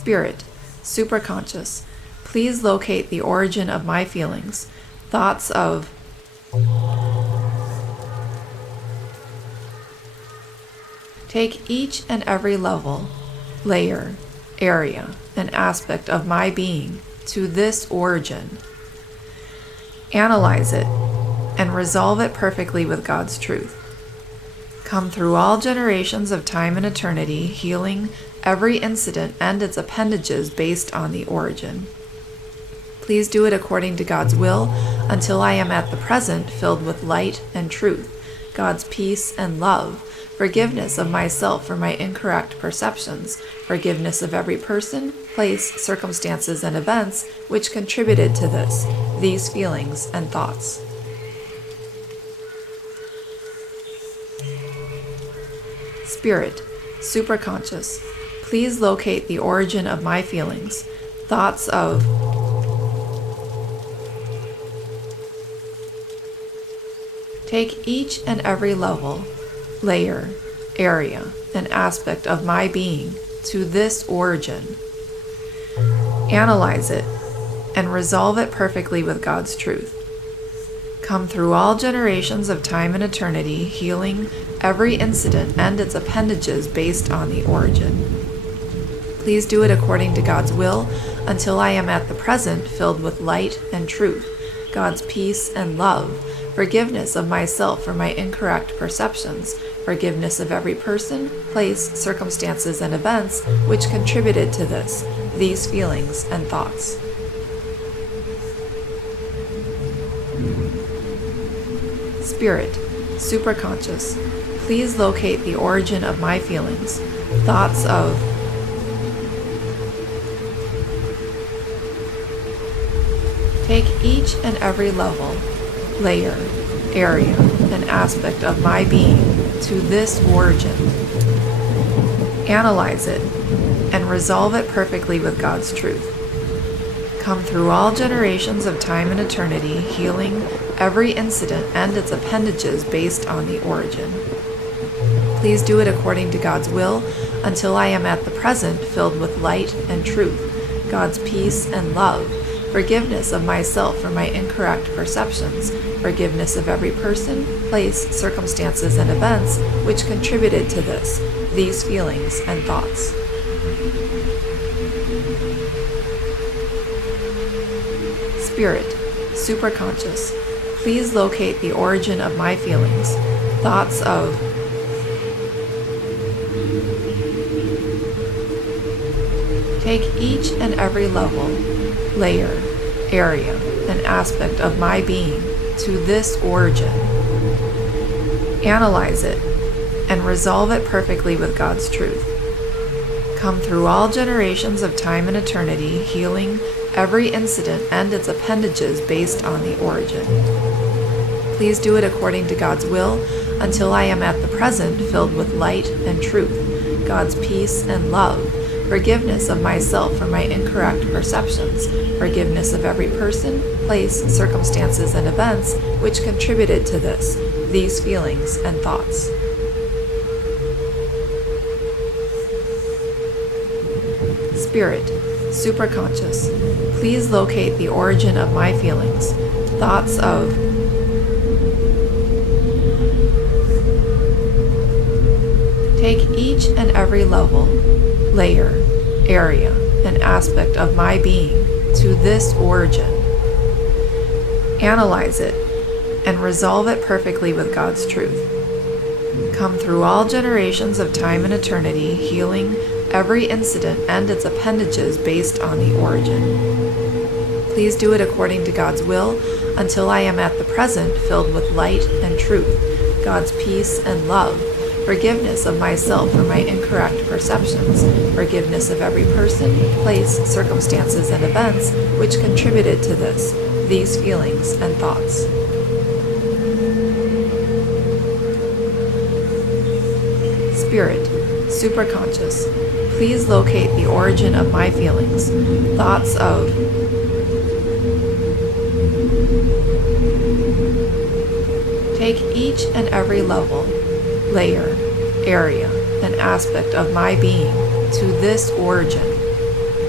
Spirit, Superconscious, please locate the origin of my feelings, thoughts of Take each and every level, layer, area, and aspect of my being to this origin. Analyze it and resolve it perfectly with God's truth. Come through all generations of time and eternity, healing every incident and its appendages based on the origin. Please do it according to God's will until I am at the present filled with light and truth, God's peace and love, forgiveness of myself for my incorrect perceptions, forgiveness of every person, place, circumstances, and events which contributed to these feelings and thoughts. Spirit, Superconscious, please locate the origin of my feelings, thoughts of Take each and every level, layer, area, and aspect of my being to this origin. Analyze it and resolve it perfectly with God's truth. Come through all generations of time and eternity, healing every incident and its appendages based on the origin. Please do it according to God's will until I am at the present filled with light and truth, God's peace and love, forgiveness of myself for my incorrect perceptions, forgiveness of every person, place, circumstances, and events which contributed to these feelings and thoughts. Spirit, Superconscious, please locate the origin of my feelings, thoughts of Take each and every level, layer, area, and aspect of my being to this origin. Analyze it and resolve it perfectly with God's truth. Come through all generations of time and eternity, healing every incident and its appendages based on the origin. Please do it according to God's will until I am at the present filled with light and truth, God's peace and love, forgiveness of myself for my incorrect perceptions, forgiveness of every person, place, circumstances, and events which contributed to these feelings and thoughts. Spirit, Superconscious, please locate the origin of my feelings, thoughts of Take each and every level, layer, area, and aspect of my being to this origin. Analyze it and resolve it perfectly with God's truth. Come through all generations of time and eternity, healing every incident and its appendages based on the origin. Please do it according to God's will until I am at the present filled with light and truth, God's peace and love, forgiveness of myself for my incorrect perceptions, forgiveness of every person, place, circumstances, and events which contributed to these feelings and thoughts. Spirit, Superconscious, please locate the origin of my feelings, thoughts of Take each and every level, layer, area, and aspect of my being to this origin. Analyze it and resolve it perfectly with God's truth. Come through all generations of time and eternity, healing every incident and its appendages based on the origin. Please do it according to God's will until I am at the present filled with light and truth, God's peace and love, forgiveness of myself for my incorrect perceptions, forgiveness of every person, place, circumstances, and events which contributed to these feelings and thoughts. Spirit, Superconscious, please locate the origin of my feelings, thoughts of Take each and every level, layer, area, and aspect of my being to this origin.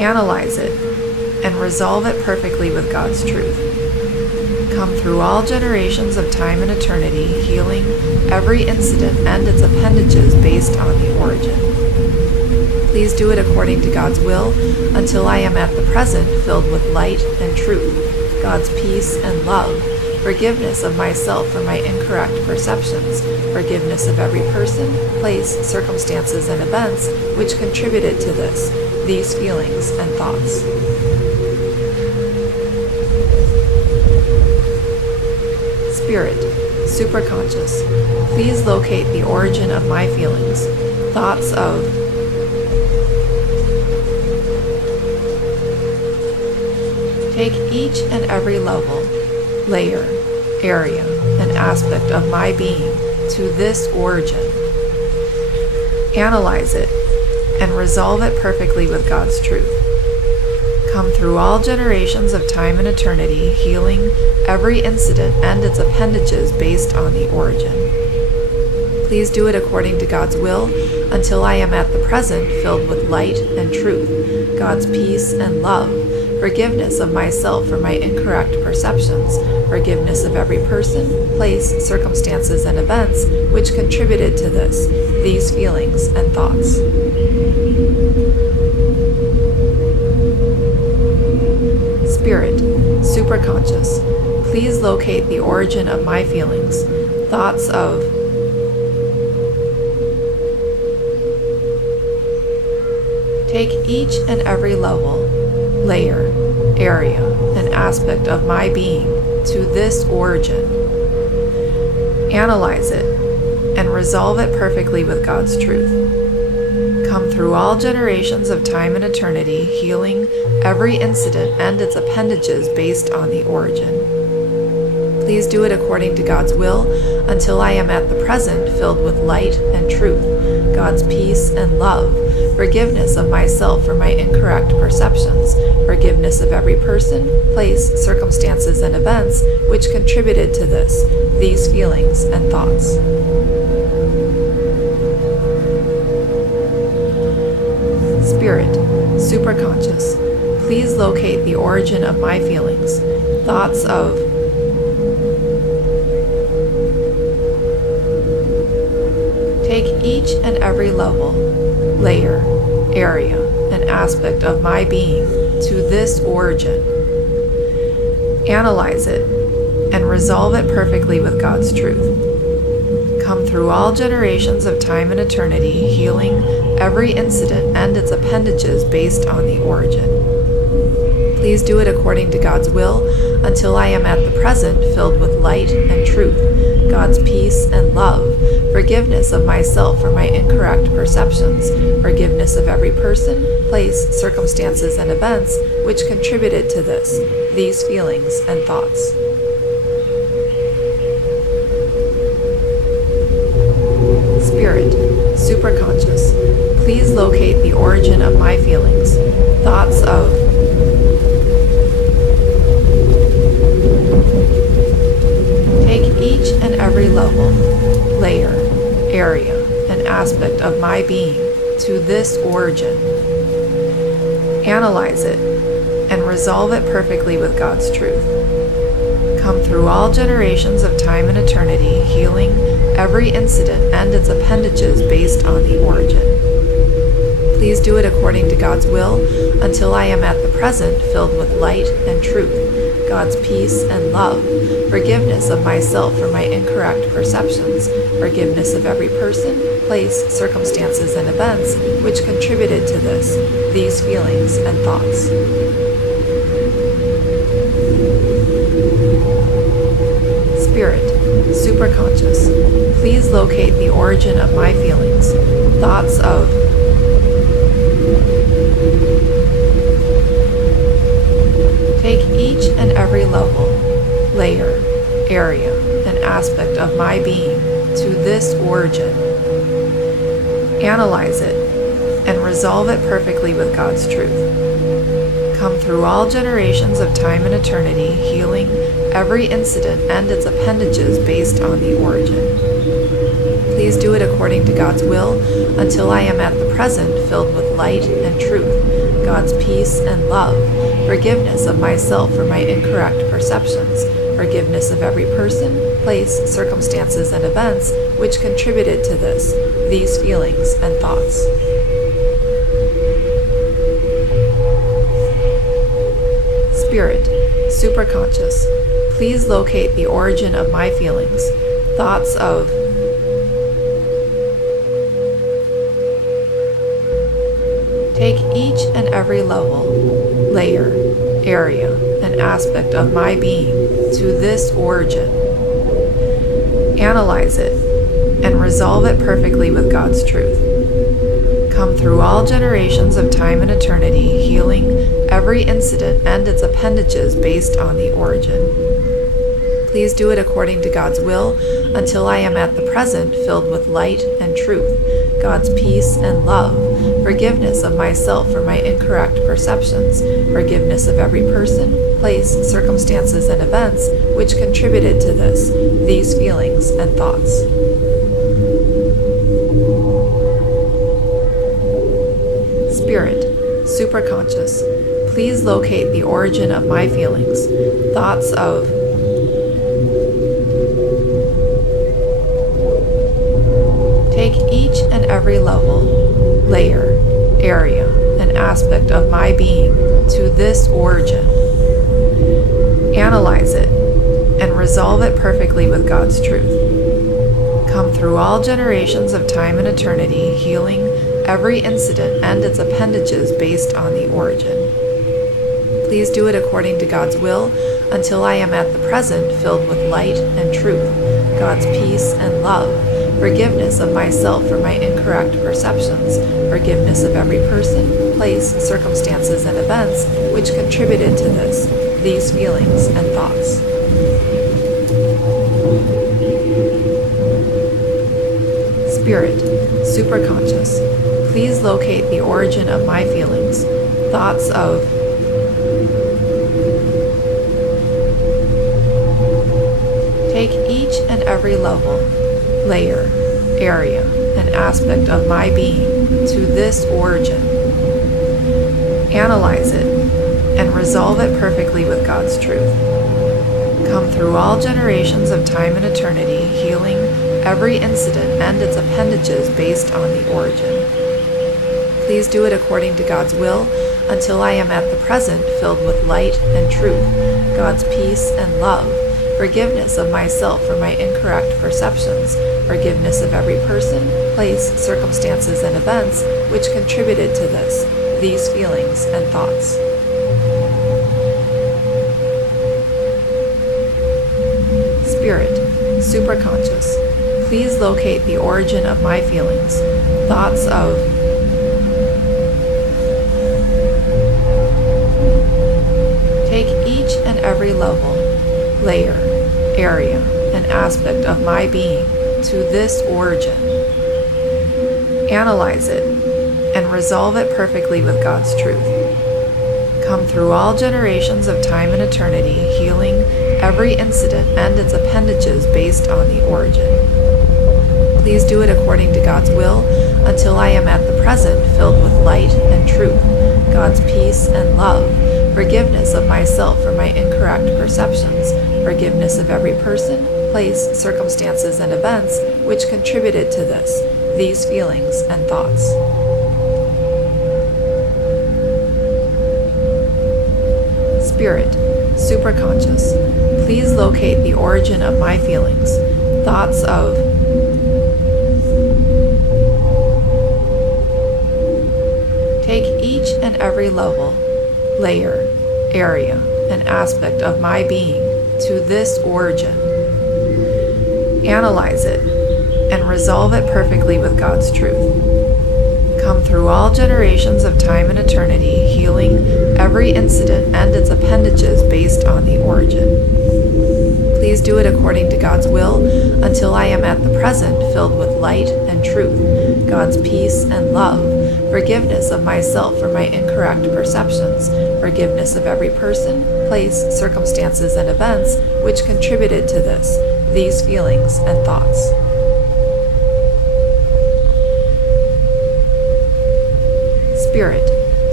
Analyze it and resolve it perfectly with God's truth. Come through all generations of time and eternity, healing every incident and its appendages based on the origin. Please do it according to God's will until I am at the present filled with light and truth, God's peace and love, forgiveness of myself for my incorrect perceptions, forgiveness of every person, place, circumstances, and events which contributed to these feelings and thoughts. Spirit, Superconscious, please locate the origin of my feelings, thoughts of take each and every level, layer, area, and aspect of my being to this origin. Analyze it and resolve it perfectly with God's truth. Come through all generations of time and eternity, healing every incident and its appendages based on the origin. Please do it according to God's will until I am at the present filled with light and truth, God's peace and love, forgiveness of myself for my incorrect perceptions, forgiveness of every person, place, circumstances, and events which contributed to these feelings and thoughts. Spirit, Superconscious, please locate the origin of my feelings, thoughts of take each and every level, layer, area, and aspect of my being to this origin. Analyze it and resolve it perfectly with God's truth. Come through all generations of time and eternity, healing every incident and its appendages based on the origin. Please do it according to God's will until I am at the present filled with light and truth, God's peace and love, forgiveness of myself for my incorrect perceptions, forgiveness of every person, place, circumstances, and events which contributed to these feelings and thoughts. Spirit, Superconscious, please locate the origin of my feelings, thoughts of take each and every level, layer, area, and aspect of my being to this origin. Analyze it and resolve it perfectly with God's truth. Come through all generations of time and eternity, healing every incident and its appendages based on the origin. Please do it according to God's will until I am at the present filled with light and truth, God's peace and love, forgiveness of myself for my incorrect perceptions, forgiveness of every person, place, circumstances, and events which contributed to these feelings and thoughts. Spirit, Superconscious, please locate the origin of my feelings, thoughts of take each and every level, layer, area, and aspect of my being to this origin. Analyze it and resolve it perfectly with God's truth. Come through all generations of time and eternity, healing every incident and its appendages based on the origin. Please do it according to God's will until I am at the present filled with light and truth, God's peace and love, forgiveness of myself for my incorrect perceptions, forgiveness of every person, place, circumstances, and events which contributed to these feelings and thoughts. Spirit, Superconscious, please locate the origin of my feelings, thoughts of take each and every level, layer, area, and aspect of my being to this origin. Analyze it and resolve it perfectly with God's truth. Come through all generations of time and eternity, healing every incident and its appendages based on the origin. Please do it according to God's will until I am at the present filled with light and truth, God's peace and love, forgiveness of myself for my incorrect perceptions, forgiveness of every person, place, circumstances, and events which contributed to this, these feelings and thoughts. Spirit, Superconscious, please locate the origin of my feelings, thoughts of take each and every level, layer, area, and aspect of my being to this origin. Analyze it and resolve it perfectly with God's truth. Come through all generations of time and eternity, healing every incident and its appendages based on the origin. Please do it according to God's will until I am at the present filled with light and truth, God's peace and love, forgiveness of myself for my incorrect perceptions, forgiveness of every person, place, circumstances, and events which contributed to this, these feelings and thoughts. Spirit, Superconscious, please locate the origin of my feelings, thoughts of take each and every level, layer, area, and aspect of my being to this origin. Analyze it and resolve it perfectly with God's truth. Come through all generations of time and eternity, healing every incident and its appendages based on the origin. Please do it according to God's will until I am at the present filled with light and truth, God's peace and love, forgiveness of myself for my incorrect perceptions, forgiveness of every person, place, circumstances, and events which contributed to this, these feelings and thoughts. Spirit, Superconscious, please locate the origin of my feelings, thoughts of take each and every level, layer, area, and aspect of my being to this origin. Analyze it and resolve it perfectly with God's truth. Come through all generations of time and eternity, healing every incident and its appendages based on the origin. Please do it according to God's will until I am at the present filled with light and truth, God's peace and love, forgiveness of myself for my incorrect perceptions, forgiveness of every person, place, circumstances, and events which contributed to this, these feelings and thoughts. Spirit, Superconscious, please locate the origin of my feelings, thoughts of take each and every level, layer, area, and aspect of my being to this origin. Analyze it and resolve it perfectly with God's truth. Come through all generations of time and eternity, healing every incident and its appendages based on the origin. Please do it according to God's will until I am at the present filled with light and truth, God's peace and love, forgiveness of myself for my incorrect perceptions, forgiveness of every person, place, circumstances, and events which contributed to this, these feelings and thoughts. Spirit, Superconscious, please locate the origin of my feelings, thoughts of take each and every level, layer, area, and aspect of my being to this origin. Analyze it and resolve it perfectly with God's truth. Come through all generations of time and eternity, healing every incident and its appendages based on the origin. Please do it according to God's will until I am at the present filled with light and truth, God's peace and love, forgiveness of myself for my incorrect perceptions, forgiveness of every person, place, circumstances, and events which contributed to this, these feelings and thoughts. Spirit,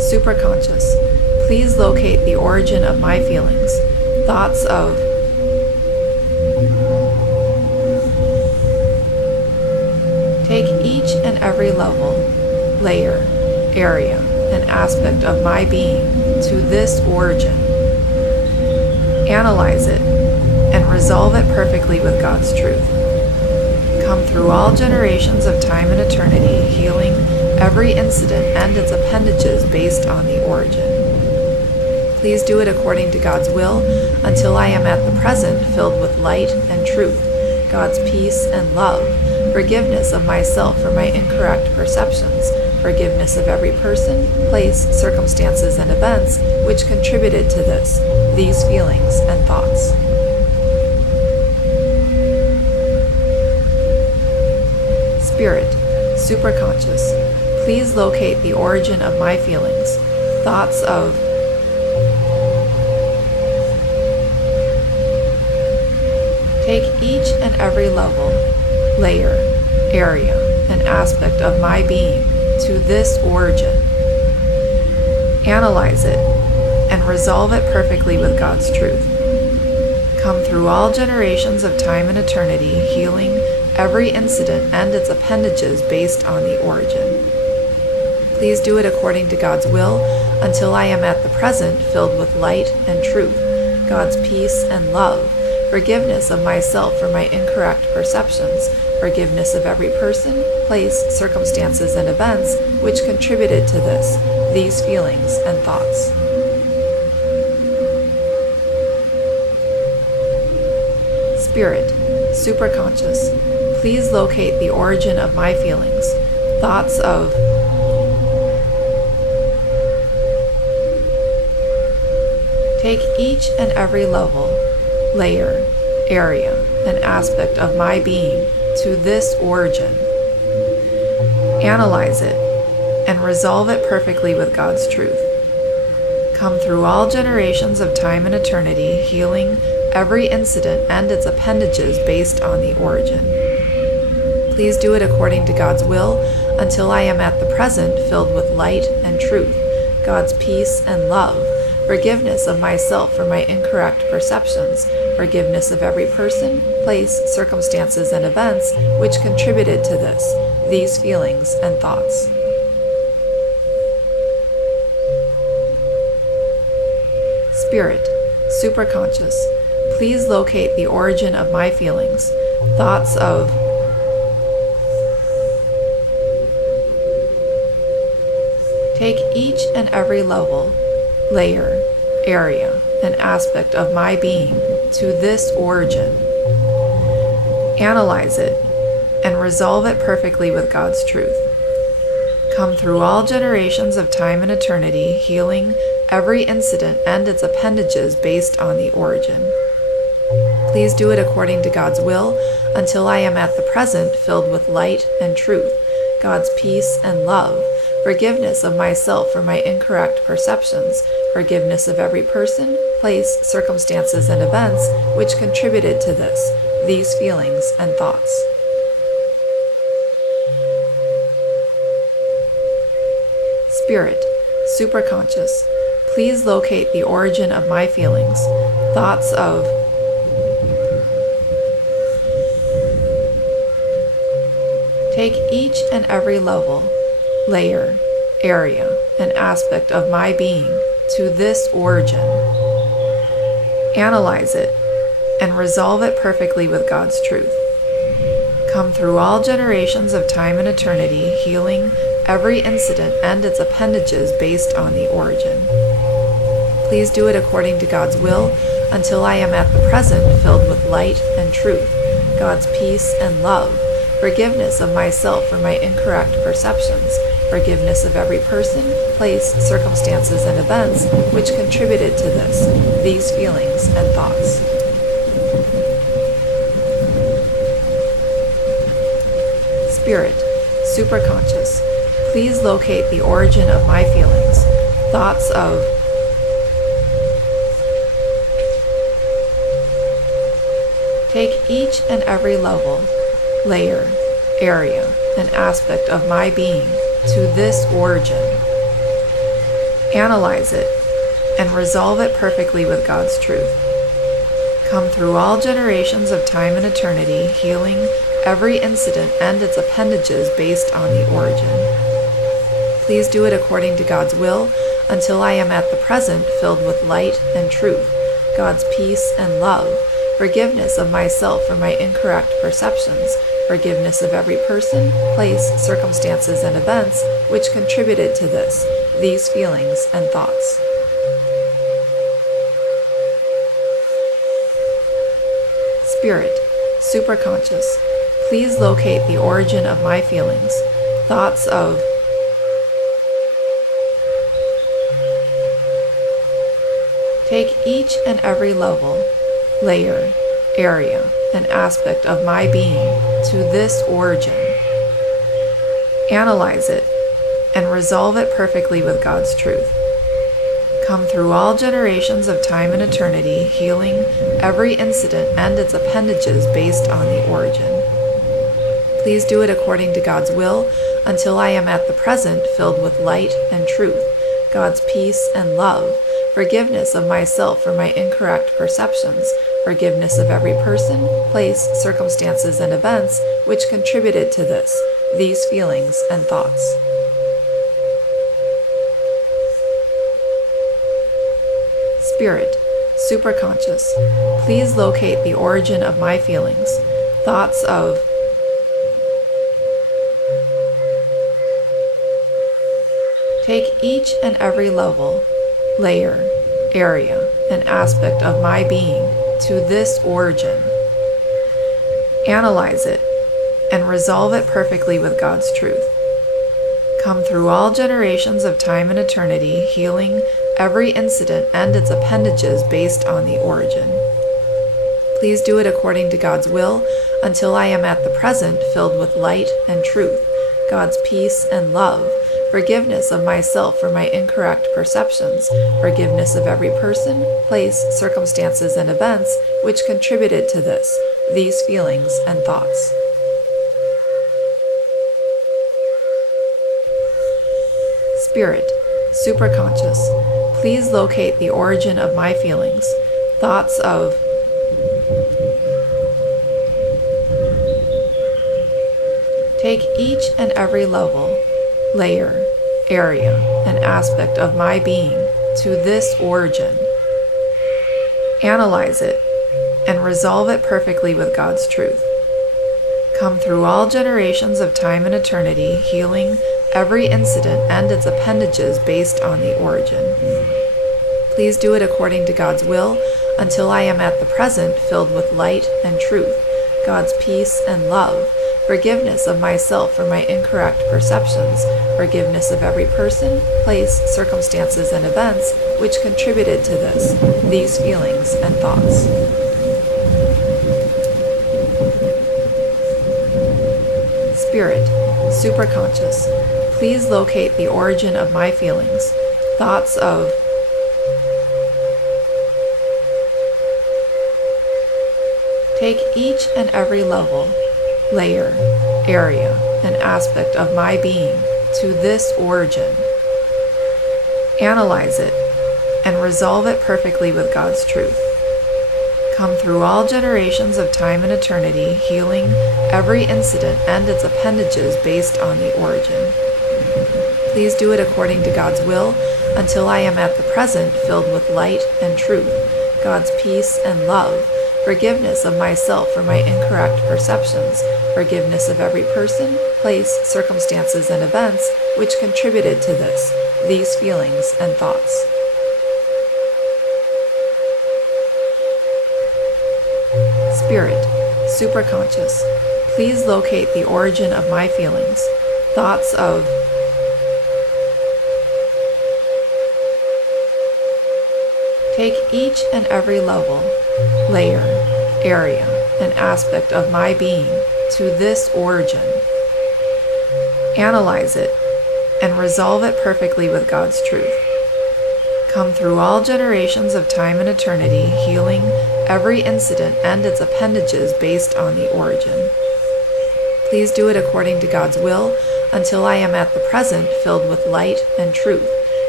Superconscious, please locate the origin of my feelings, thoughts of take each and every level, layer, area, and aspect of my being to this origin. Analyze it and resolve it perfectly with God's truth. Come through all generations of time and eternity, healing every incident and its appendages based on the origin. Please do it according to God's will until I am at the present filled with light and truth, God's peace and love, forgiveness of myself for my incorrect perceptions, forgiveness of every person, place, circumstances, and events which contributed to these feelings and thoughts. Spirit, Superconscious, please locate the origin of my feelings, thoughts of take each and every level, layer, area, and aspect of my being to this origin. Analyze it and resolve it perfectly with God's truth. Come through all generations of time and eternity, healing every incident and its appendages based on the origin. Please do it according to God's will until I am at the present filled with light and truth, God's peace and love, forgiveness of myself for my incorrect perceptions, forgiveness of every person, place, circumstances, and events which contributed to these feelings and thoughts. Spirit, Superconscious, please locate the origin of my feelings, thoughts of take each and every level, layer, area, and aspect of my being to this origin. Analyze it and resolve it perfectly with God's truth. Come through all generations of time and eternity, healing every incident and its appendages based on the origin. Please do it according to God's will until I am at the present filled with light and truth, God's peace and love, forgiveness of myself for my incorrect perceptions, forgiveness of every person, place, circumstances, and events which contributed to these feelings and thoughts. Spirit, Superconscious, please locate the origin of my feelings, thoughts of take each and every level, layer, area, and aspect of my being to this origin. Analyze it and resolve it perfectly with God's truth. Come through all generations of time and eternity, healing every incident and its appendages based on the origin. Please do it according to God's will until I am at the present filled with light and truth, God's peace and love, forgiveness of myself for my incorrect perceptions, forgiveness of every person, place, circumstances, and events which contributed to these feelings and thoughts. Spirit, Superconscious, please locate the origin of my feelings, thoughts of take each and every level, layer, area, and aspect of my being to this origin. Analyze it and resolve it perfectly with God's truth. Come through all generations of time and eternity, healing every incident and its appendages based on the origin. Please do it according to God's will until I am at the present filled with light and truth, God's peace and love, forgiveness of myself for my incorrect perceptions, forgiveness of every person, place, circumstances, and events which contributed to these feelings and thoughts. Spirit, Superconscious, please locate the origin of my feelings, thoughts of take each and every level, layer, area, and aspect of my being to this origin. Analyze it and resolve it perfectly with God's truth. Come through all generations of time and eternity, healing every incident and its appendages based on the origin. Please do it according to God's will until I am at the present filled with light and truth, God's peace and love, forgiveness of myself for my incorrect perceptions, forgiveness of every person, place, circumstances, and events which contributed to these feelings and thoughts. Spirit, Superconscious, please locate the origin of my feelings, thoughts of take each and every level, layer, area, and aspect of my being to this origin. Analyze it and resolve it perfectly with God's truth. Come through all generations of time and eternity, healing every incident and its appendages based on the origin. Please do it according to God's will until I am at the present filled with light and truth, God's peace and love, forgiveness of myself for my incorrect perceptions, forgiveness of every person, place, circumstances, and events which contributed to these feelings and thoughts. Spirit, Superconscious, please locate the origin of my feelings, thoughts of take each and every level, layer, area, and aspect of my being to this origin. Analyze it and resolve it perfectly with God's truth. Come through all generations of time and eternity, healing every incident and its appendages based on the origin. Please do it according to God's will until I am at the present filled with light and truth, God's peace and love, forgiveness of myself for my incorrect perceptions, forgiveness of every person, place, circumstances, and events which contributed to these feelings and thoughts. Spirit, Superconscious, please locate the origin of my feelings, thoughts of take each and every level, layer, area, and aspect of my being to this origin. Analyze it and resolve it perfectly with God's truth. Come through all generations of time and eternity, healing every incident and its appendages based on the origin. Please do it according to God's will until I am at the present filled with light and truth, God's peace and love, forgiveness of myself for my incorrect perceptions, forgiveness of every person, place, circumstances, and events which contributed to these feelings and thoughts. Spirit, Superconscious, please locate the origin of my feelings, thoughts of take each and every level, layer, area, and aspect of my being to this origin. Analyze it and resolve it perfectly with God's truth. Come through all generations of time and eternity, healing every incident and its appendages based on the origin. Please do it according to God's will until I am at the present filled with light and truth, God's peace and love, forgiveness of myself for my incorrect perceptions, forgiveness of every person, place, circumstances, and events which contributed to these feelings and thoughts. Spirit, Superconscious, please locate the origin of my feelings, thoughts of take each and every level, layer, area, and aspect of my being to this origin. Analyze it and resolve it perfectly with God's truth. Come through all generations of time and eternity, healing every incident and its appendages based on the origin. Please do it according to God's will until I am at the present filled with light and truth,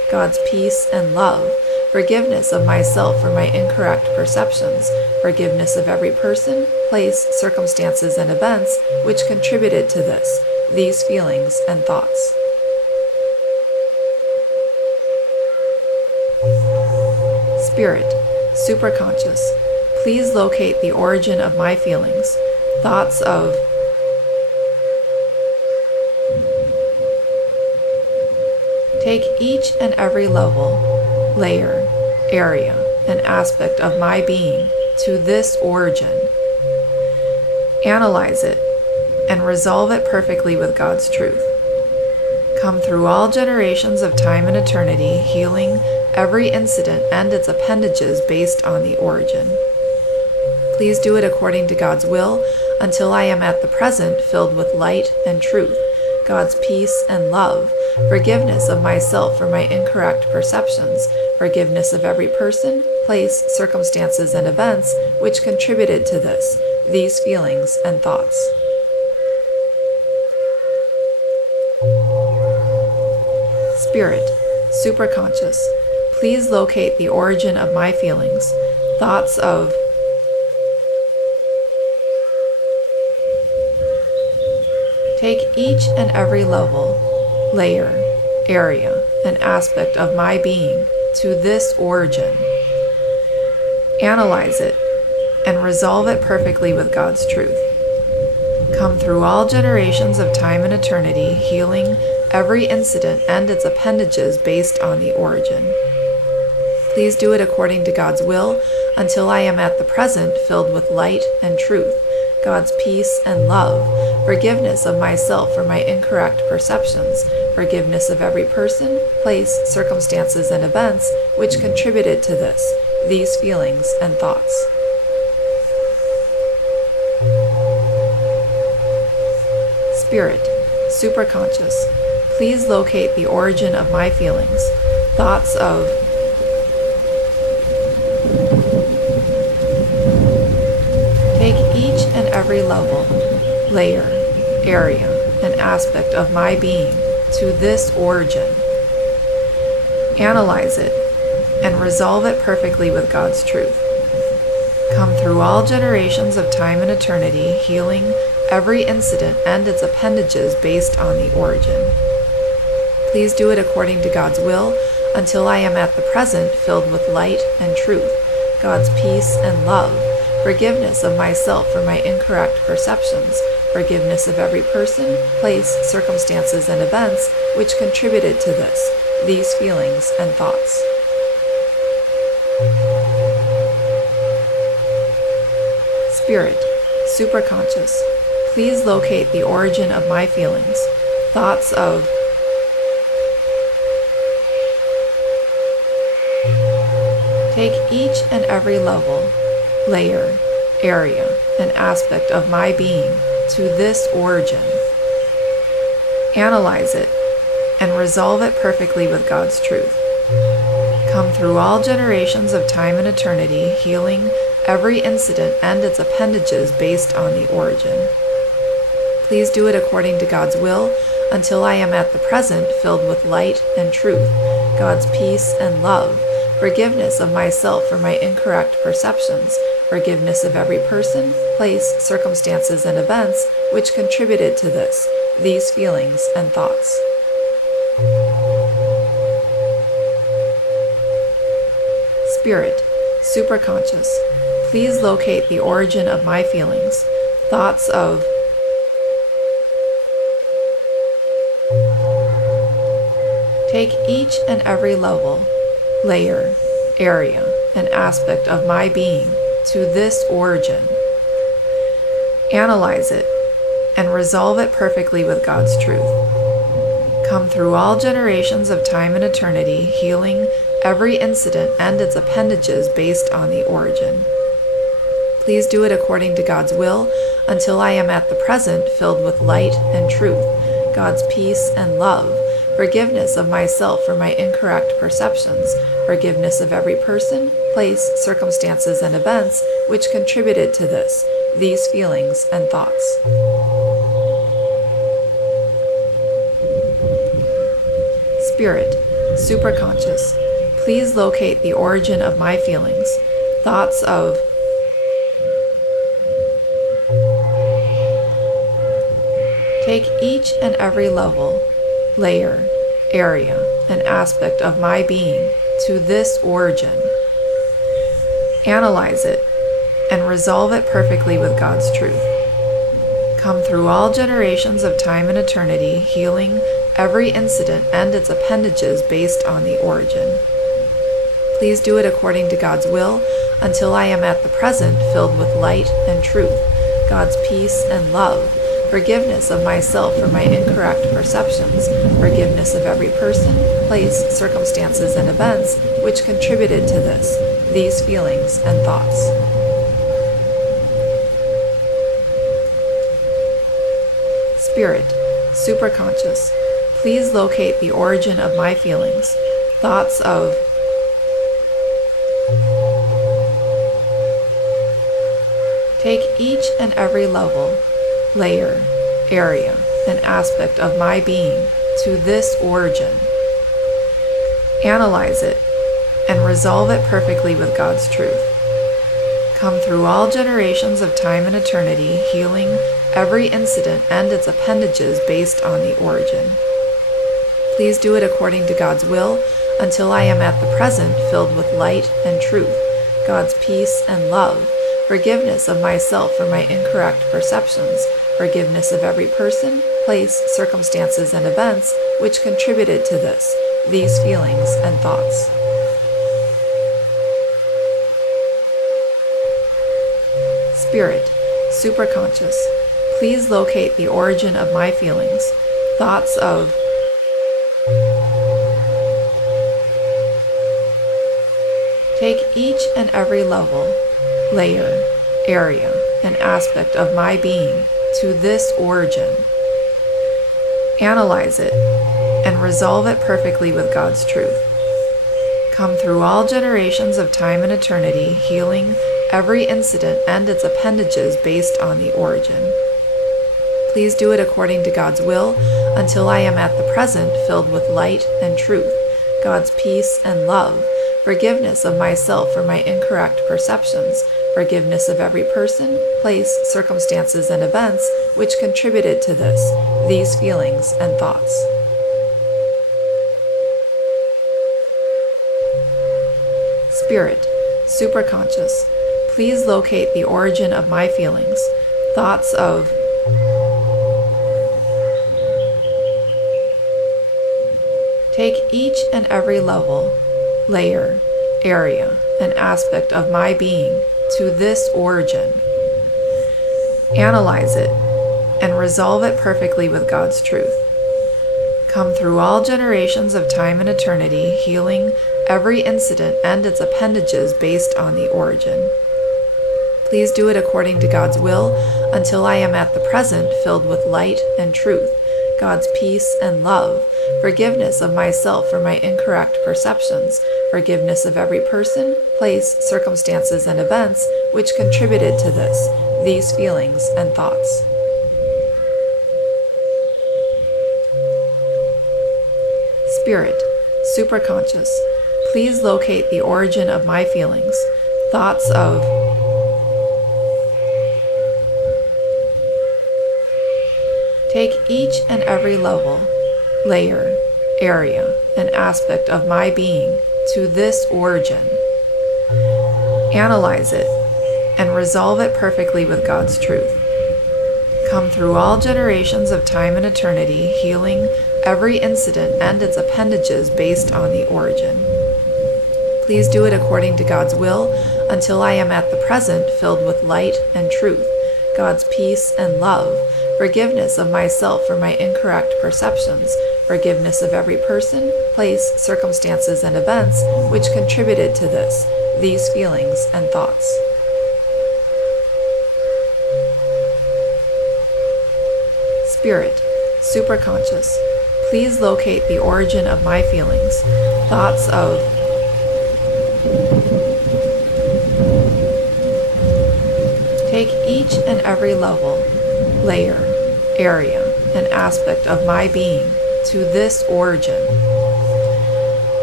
God's peace and love, forgiveness of myself for my incorrect perceptions, forgiveness of every person, place, circumstances, and events which contributed to this, these feelings and thoughts. Spirit, Superconscious, please locate the origin of my feelings, thoughts of take each and every level, layer, area, and aspect of my being to this origin. Analyze it and resolve it perfectly with God's truth. Come through all generations of time and eternity, healing every incident and its appendages based on the origin. Please do it according to God's will until I am at the present filled with light and truth, God's peace and love, forgiveness of myself for my incorrect perceptions, forgiveness of every person, place, circumstances, and events which contributed to this, these feelings and thoughts. Spirit, Superconscious, please locate the origin of my feelings, thoughts of take each and every level, layer, area, and aspect of my being to this origin. Analyze it and resolve it perfectly with God's truth. Come through all generations of time and eternity, healing every incident and its appendages based on the origin. Please do it according to God's will until I am at the present filled with light and truth, God's peace and love, forgiveness of myself for my incorrect perceptions, forgiveness of every person, place, circumstances, and events which contributed to this, these feelings and thoughts. Spirit, Superconscious, please locate the origin of my feelings, thoughts of take each and every level, layer, area, and aspect of my being to this origin. Analyze it and resolve it perfectly with God's truth. Come through all generations of time and eternity, healing every incident and its appendages based on the origin. Please do it according to God's will until I am at the present filled with light and truth, God's peace and love, forgiveness of myself for my incorrect perceptions, forgiveness of every person, place, circumstances, and events which contributed to this, these feelings and thoughts. Spirit, Superconscious, please locate the origin of my feelings, thoughts of take each and every level, layer, area, and aspect of my being to this origin. Analyze it and resolve it perfectly with God's truth. Come through all generations of time and eternity, healing every incident and its appendages based on the origin. Please do it according to God's will until I am at the present filled with light and truth, God's peace and love, forgiveness of myself for my incorrect perceptions, forgiveness of every person, place, circumstances, and events which contributed to this, these feelings and thoughts. Spirit, Superconscious, please locate the origin of my feelings, thoughts of take each and every level, layer, area, and aspect of my being to this origin. Analyze it and resolve it perfectly with God's truth. Come through all generations of time and eternity, healing every incident and its appendages based on the origin. Please do it according to God's will until I am at the present filled with light and truth, God's peace and love, forgiveness of myself for my incorrect perceptions, forgiveness of every person, place, circumstances, and events which contributed to this, these feelings and thoughts. Spirit, Superconscious, please locate the origin of my feelings, thoughts of. Take each and every level, layer, area, and aspect of my being to this origin. Analyze it and resolve it perfectly with God's truth. Come through all generations of time and eternity, healing every incident and its appendages based on the origin. Please do it according to God's will until I am at the present filled with light and truth, God's peace and love, forgiveness of myself for my incorrect perceptions, forgiveness of every person, place, circumstances, and events which contributed to these feelings and thoughts. Spirit, Superconscious, please locate the origin of my feelings, thoughts of. Take each and every level, layer, area, and aspect of my being to this origin. Analyze it and resolve it perfectly with God's truth. Come through all generations of time and eternity, healing every incident and its appendages based on the origin. Please do it according to God's will until I am at the present filled with light and truth, God's peace and love, forgiveness of myself for my incorrect perceptions, forgiveness of every person, place, circumstances, and events which contributed to these feelings and thoughts. Spirit, Superconscious, please locate the origin of my feelings, thoughts of. Take each and every level, layer, area, and aspect of my being to this origin. Analyze it and resolve it perfectly with God's truth. Come through all generations of time and eternity, healing every incident and its appendages based on the origin. Please do it according to God's will until I am at the present filled with light and truth, God's peace and love, forgiveness of myself for my incorrect perceptions, forgiveness of every person, place, circumstances, and events which contributed to these feelings and thoughts. Spirit, Superconscious, please locate the origin of my feelings, thoughts of. Take each and every level, layer, area, and aspect of my being to this origin. Analyze it and resolve it perfectly with God's truth. Come through all generations of time and eternity, healing every incident and its appendages based on the origin. Please do it according to God's will until I am at the present filled with light and truth, God's peace and love, forgiveness of myself for my incorrect perceptions, forgiveness of every person, place, circumstances, and events which contributed to these feelings and thoughts. Spirit, Superconscious, please locate the origin of my feelings, thoughts of. Take each and every level, layer, area, and aspect of my being to this origin. Analyze it and resolve it perfectly with God's truth. Come through all generations of time and eternity, healing every incident and its appendages based on the origin. Please do it according to God's will until I am at the present filled with light and truth, God's peace and love, forgiveness of myself for my incorrect perceptions, forgiveness of every person, place, circumstances, and events which contributed to these feelings and thoughts. Spirit, Superconscious, please locate the origin of my feelings, thoughts of. Take each and every level, layer, area, and aspect of my being to this origin.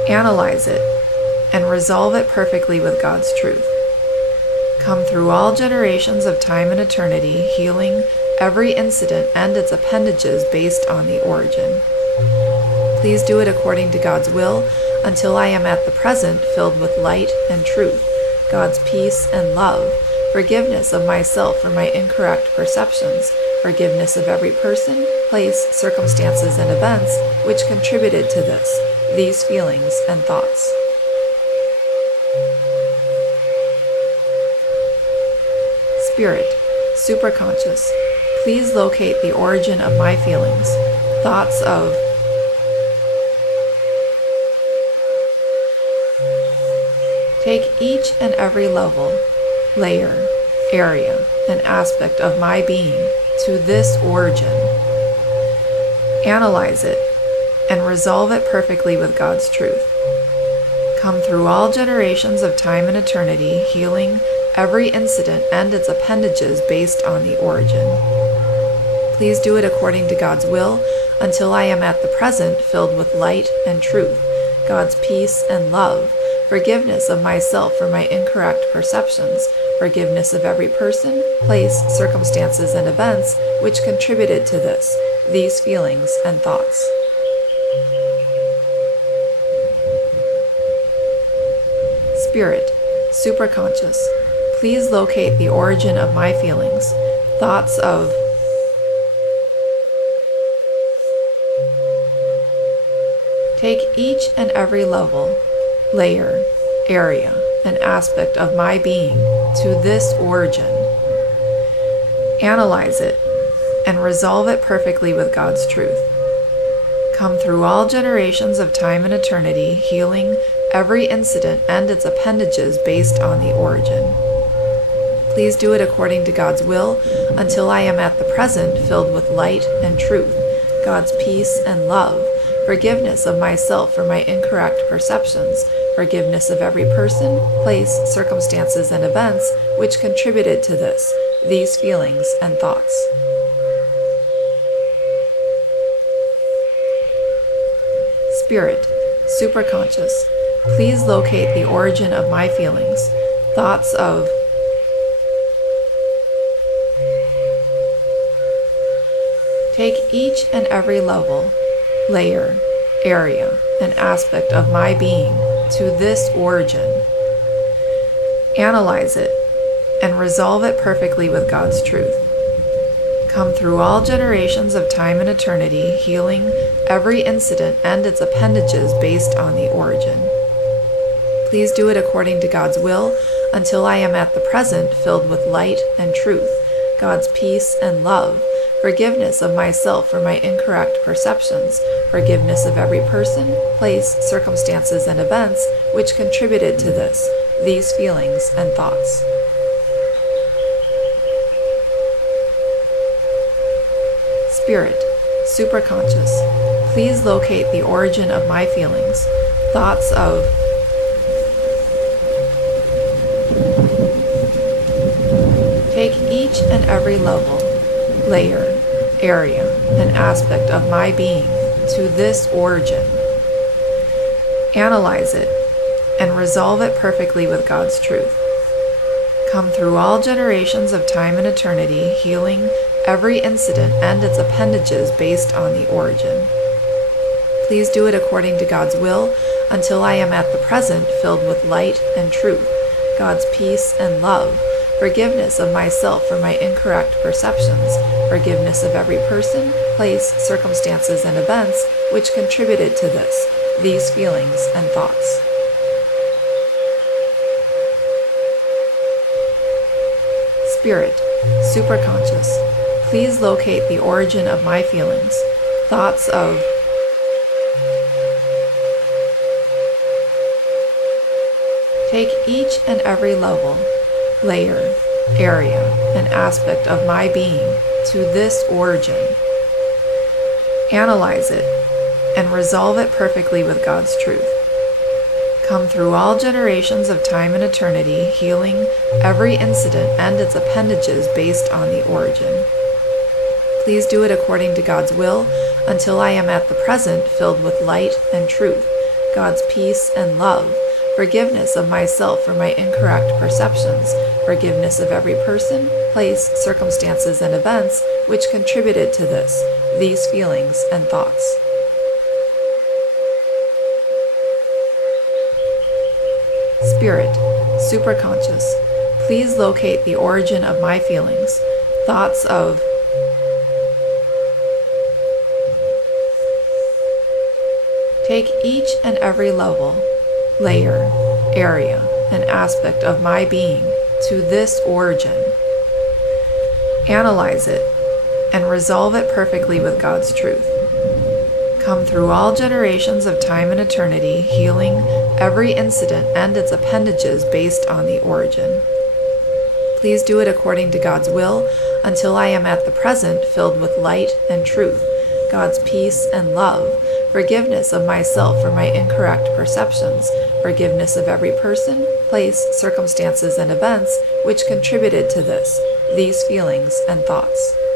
Analyze it and resolve it perfectly with God's truth. Come through all generations of time and eternity, healing every incident and its appendages based on the origin. Please do it according to God's will until I am at the present filled with light and truth, God's peace and love, forgiveness of myself for my incorrect perceptions, forgiveness of every person, place, circumstances, and events which contributed to these feelings and thoughts. Spirit, Superconscious, please locate the origin of my feelings, thoughts of take each and every level, layer, area, and aspect of my being to this origin. Analyze it and resolve it perfectly with God's truth. Come through all generations of time and eternity, healing every incident and its appendages based on the origin. Please do it according to God's will until I am at the present filled with light and truth, God's peace and love, forgiveness of myself for my incorrect perceptions, forgiveness of every person, place, circumstances, and events which contributed to these feelings and thoughts. Spirit, Superconscious, please locate the origin of my feelings, thoughts of take each and every level, layer, area, and aspect of my being to this origin. Analyze it and resolve it perfectly with God's truth. Come through all generations of time and eternity, healing every incident and its appendages based on the origin. Please do it according to God's will until I am at the present filled with light and truth, God's peace and love, forgiveness of myself for my incorrect perceptions, forgiveness of every person, place, circumstances, and events which contributed to these feelings and thoughts. Spirit, Superconscious, please locate the origin of my feelings, thoughts of take each and every level, layer, area, and aspect of my being to this origin. Analyze it and resolve it perfectly with God's truth. Come through all generations of time and eternity, healing every incident and its appendages based on the origin. Please do it according to God's will until I am at the present filled with light and truth, God's peace and love, forgiveness of myself for my incorrect perceptions, forgiveness of every person, place, circumstances, and events which contributed to these feelings and thoughts. Spirit, Superconscious, please locate the origin of my feelings, thoughts of take each and every level, layer, area, and aspect of my being to this origin. Analyze it and resolve it perfectly with God's truth. Come through all generations of time and eternity, healing every incident and its appendages based on the origin. Please do it according to God's will until I am at the present filled with light and truth, God's peace and love, forgiveness of myself for my incorrect perceptions, forgiveness of every person, place, circumstances, and events which contributed to these feelings and thoughts. Spirit, Superconscious, please locate the origin of my feelings, thoughts of take each and every level, layer, area, and aspect of my being to this origin. Analyze it and resolve it perfectly with God's truth. Come through all generations of time and eternity, healing every incident and its appendages based on the origin. Please do it according to God's will until I am at the present filled with light and truth, God's peace and love, forgiveness of myself for my incorrect perceptions, forgiveness of every person, place, circumstances, and events which contributed to this, these feelings and thoughts. Spirit, Superconscious, please locate the origin of my feelings, thoughts of take each and every level, layer, area, and aspect of my being to this origin. Analyze it and resolve it perfectly with God's truth. Come through all generations of time and eternity, healing every incident and its appendages based on the origin. Please do it according to God's will until I am at the present filled with light and truth, God's peace and love, forgiveness of myself for my incorrect perceptions, forgiveness of every person, place, circumstances, and events which contributed to this, these feelings and thoughts.